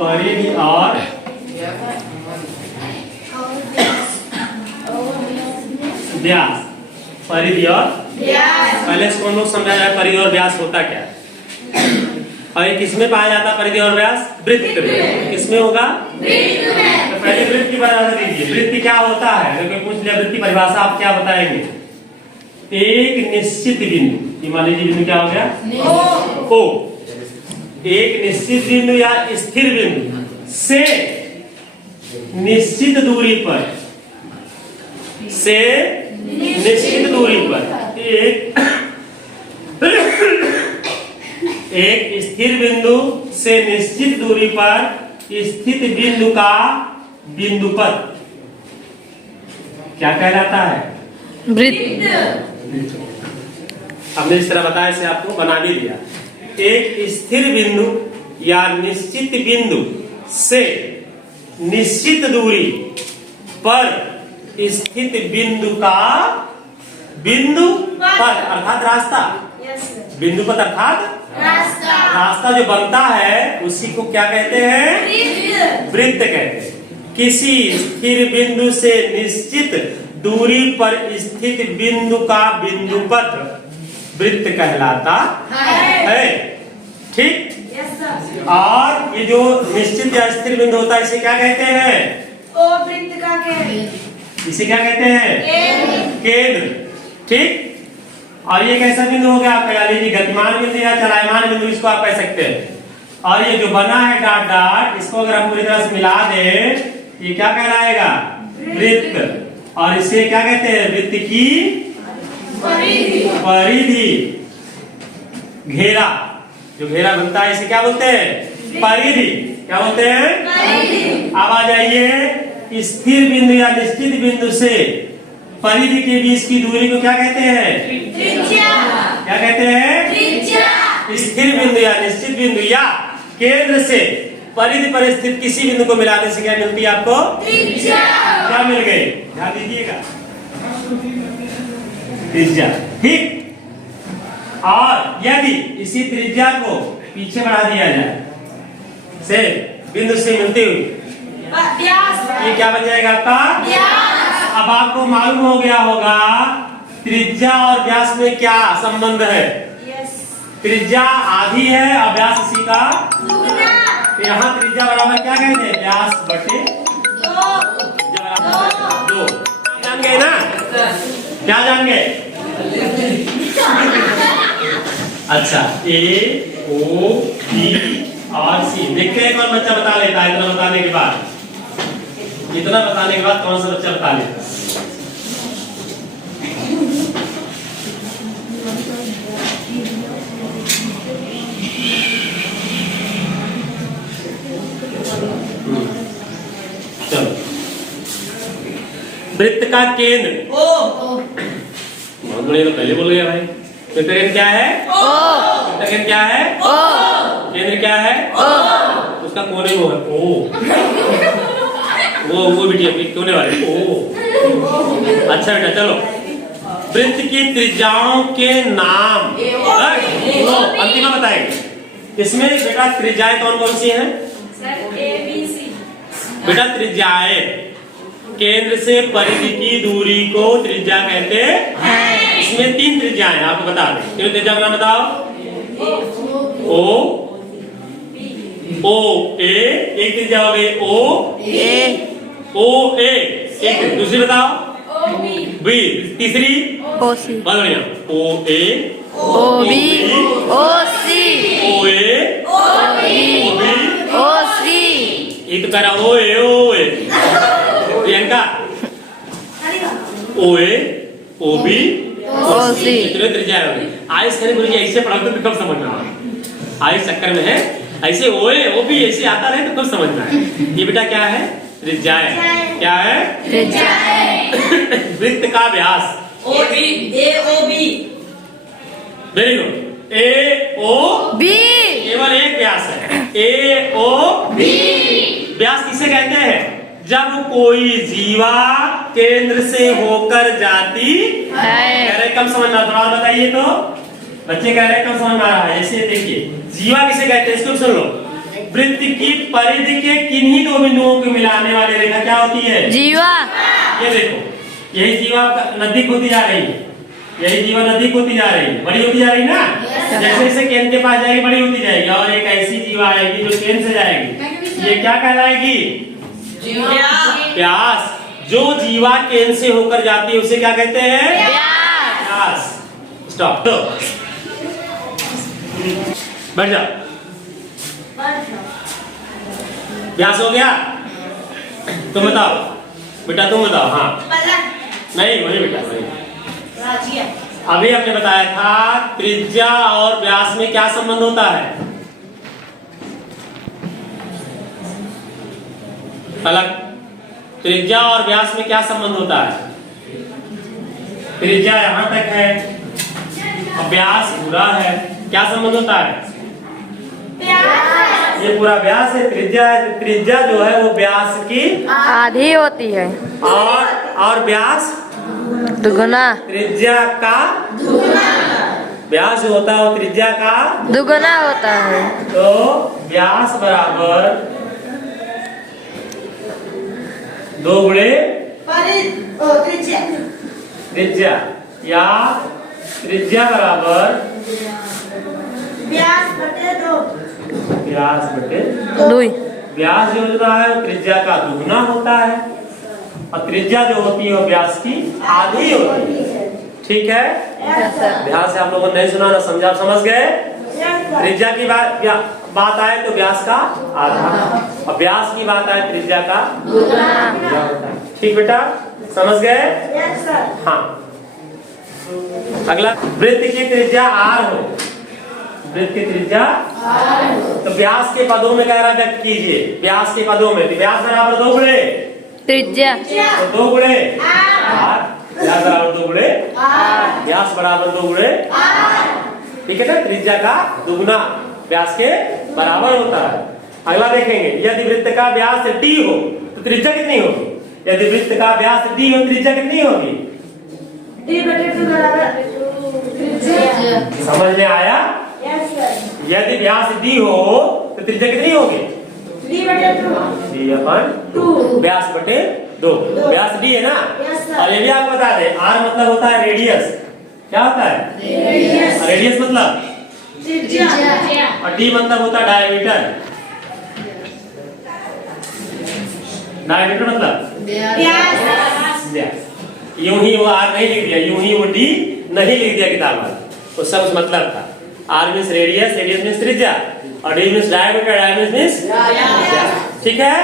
परिधि और व्यास। परिधि और व्यास। पहले इसको हम लोग समझा जाए परिधि और व्यास होता क्या है। और ये किसमें पाया जाता है परिधि और व्यास? वृत्त में। किसमें होगा? वृत्त में। तो पहले वृत्त की परिभाषा दीजिए। वृत्त क्या होता है? अगर कोई पूछ लिया वृत्त की परिभाषा, आप क्या बताएंगे? एक निश्चित बिंदु, मान लीजिए बिंदु क्या हो गया? ओ। एक निश्चित बिंदु या स्थिर बिंदु से निश्चित दूरी पर, से निश्चित दूरी पर एक स्थिर बिंदु से निश्चित दूरी पर स्थित बिंदु का बिंदुपथ क्या कहलाता है? वृत्त। हमने इस तरह बताया, इसे आपको बना भी दिया। एक स्थिर बिंदु या निश्चित बिंदु से निश्चित दूरी पर स्थित बिंदु का बिंदुपथ अर्थात रास्ता। बिंदुपथ अर्थात रास्ता जो बनता है उसी को क्या कहते हैं? वृत्त कहते हैं। किसी स्थिर बिंदु से निश्चित दूरी पर स्थित बिंदु का बिंदुपथ वृत्त कहलाता है। ठीक। और ये जो निश्चित या स्थिर बिंदु होता है इसे क्या कहते हैं? वृत्त का केंद्र। इसे क्या कहते हैं? केंद्र। ठीक। और ये कैसा बिंदु हो गया आपका? कह लीजिए गतिमान बिंदु या चलायमान बिंदु, इसको आप कह सकते हैं। और ये जो बना है डॉट डॉट, इसको अगर हम पूरी तरह से मिला दें, ये क्या कहलाएगा? वृत्त। और इसे क्या कहते हैं? वृत्त की परिधि। घेरा, जो घेरा बनता है इसे क्या बोलते हैं? परिधि। क्या बोलते हैं? परिधि। अब आ जाइए, स्थिर बिंदु या निश्चित बिंदु से परिधि के बीच की दूरी को क्या कहते हैं? त्रिज्या। क्या कहते हैं? त्रिज्या। स्थिर बिंदु या निश्चित बिंदु या केंद्र से परिधि पर स्थित किसी बिंदु को मिलाने से क्या मिलती है आपको? त्रिज्या। क्या मिल गई? ध्यान दीजिएगा, त्रिज्या। ठीक। और यदि इसी त्रिज्या को पीछे बढ़ा दिया जाए से बिंदु से मिलती हुई, ये क्या बन जाएगा आपका? व्यास। अब आपको मालूम हो गया होगा त्रिज्या और व्यास में क्या संबंध है? त्रिज्या आधी है और व्यास इसी का दूना। तो यहाँ त्रिज्या बराबर क्या कहते हैं? व्यास बटे दो। जान गए ना? क्या जान गए? अच्छा, ए ओ बी और सी। देखते हैं कौन बच्चा बता लेता है। इतना बताने के बाद कौन सा बच्चा बता लेता है? चलो, वृत्त का केंद्र बहुत बढ़िया, तो पहले बोल गया भाई। वृत्त केंद्र क्या है? वृत्त केंद्र क्या है? केंद्र क्या है? उसका कोने वो है ओ। वो बिटिया कोने वाले ओ। अच्छा बेटा, चलो वृत्त की त्रिज्याओं के नाम अंतिमा बताएंगे। इसमें बेटा त्रिज्याएं कौन कौन सी हैं? बेटा त्रिज्याएं केंद्र से परिधि की दूरी को त्रिज्या कहते हैं। इसमें तीन त्रिज्याएं आपको बता दें। तीनों त्रिज्या का नाम बताओ। ओ ए, एक त्रिज्या हो गई ओ ए, एक दूसरी बताओ बी, तीसरी ओ सी। बहुत बढ़िया, ओ ए ओ बी ओ सी ओ ए ओ बी ओ सी। एक तो कह रहा ओ ए प्रियंका ओ ए ओ बी ओ सी। इतने त्रिज्या हो गई। आयुष कहने गुरुजी ऐसे पढ़ाते तो कब समझ में आएगा? आयुष चक्कर में है ऐसे ओ ए ओ बी ऐसे आता रहे तो कब समझ में आए? ये बेटा क्या है? त्रिज्याएं। क्या है? त्रिज्याएं। वृत्त का व्यास O B A O B. Very good. A O B. केवल एक व्यास है, ए ओ बी। व्यास किसे कहते हैं? जब कोई जीवा केंद्र से होकर जाती है। कह रहे कम समझ में आ, थोड़ा और बताइए तो। बच्चे कह रहे कम समझ में आ रहा है। ऐसे देखिए जीवा किसे कहते हैं, इसको सुन लो। वृत्त की परिधि के किन्हीं दो बिंदुओं को मिलाने वाली रेखा क्या होती है? जीवा। ये देखो, यही जीवा नजदीक होती जा रही है, यही जीवा नजदीक होती जा रही है, बड़ी होती जा रही है ना। जैसे जैसे केंद्र के पास जाएगी बड़ी होती जाएगी, और एक ऐसी जीवा आएगी जो केंद्र से जाएगी, ये क्या कहलाएगी? व्यास। जो जीवा केंद्र से होकर जाती है उसे क्या कहते हैं? व्यास। स्टॉप। तो बैठ जा। व्यास हो गया? तुम बताओ बेटा, तुम बताओ। हाँ नहीं, वही बेटा वही। अभी हमने बताया था त्रिज्या और व्यास में क्या संबंध होता है? अलग। त्रिज्या और व्यास में क्या संबंध होता है? त्रिज्या यहां तक है और व्यास पूरा है, क्या संबंध होता है? ये पूरा व्यास है, त्रिज्या है, तो त्रिज्या जो है वो व्यास की आधी होती है और व्यास दुगुना। त्रिज्या का व्यास जो होता है वो त्रिज्या का दुगुना होता है। तो व्यास बराबर 2 गुणे त्रिज्या, या त्रिज्या बराबर व्यास बटे 2। व्यास जो होता है वो त्रिज्या का दुगुना होता है और त्रिज्या जो होती है वो व्यास की आधी होती है। ठीक है, ध्यान से आप लोगों ने नहीं सुना ना समझा, समझ गए? त्रिज्या की बात आए तो व्यास का आधा, और व्यास की बात आए त्रिज्या का दुगुना होता है। ठीक बेटा, समझ गए? हाँ। अगला, वृत्त की त्रिज्या r हो, वृत्त की त्रिज्या तो व्यास के पदों में क्या व्यक्त कीजिए? व्यास के पदों में व्यास बराबर 2 गुणे त्रिज्या, तो 2 गुणे r, व्यास बराबर 2 गुणे व्यास बराबर 2 गुणे। ठीक है ना, त्रिज्या का दुगुना व्यास के बराबर होता है। अगला देखेंगे, यदि वृत्त का व्यास d हो तो त्रिज्या कितनी होगी? यदि वृत्त का व्यास d हो त्रिज्या कितनी होगी? समझ में आया? यदि व्यास d हो तो त्रिज्या कितनी होगी? d/2, व्यास बटे 2। व्यास d है ना। और ये भी आपको बता दें, r मतलब होता है रेडियस। क्या होता है? रेडियस मतलब और d मतलब होता है डायमीटर। डायमीटर मतलब व्यास। यूं ही वो r नहीं लिख दिया, यूं ही वो d नहीं लिख दिया किताब में, वो सब उस मतलब था। r means radius, radius means त्रिज्या, और d means diameter, diameter means व्यास। ठीक है।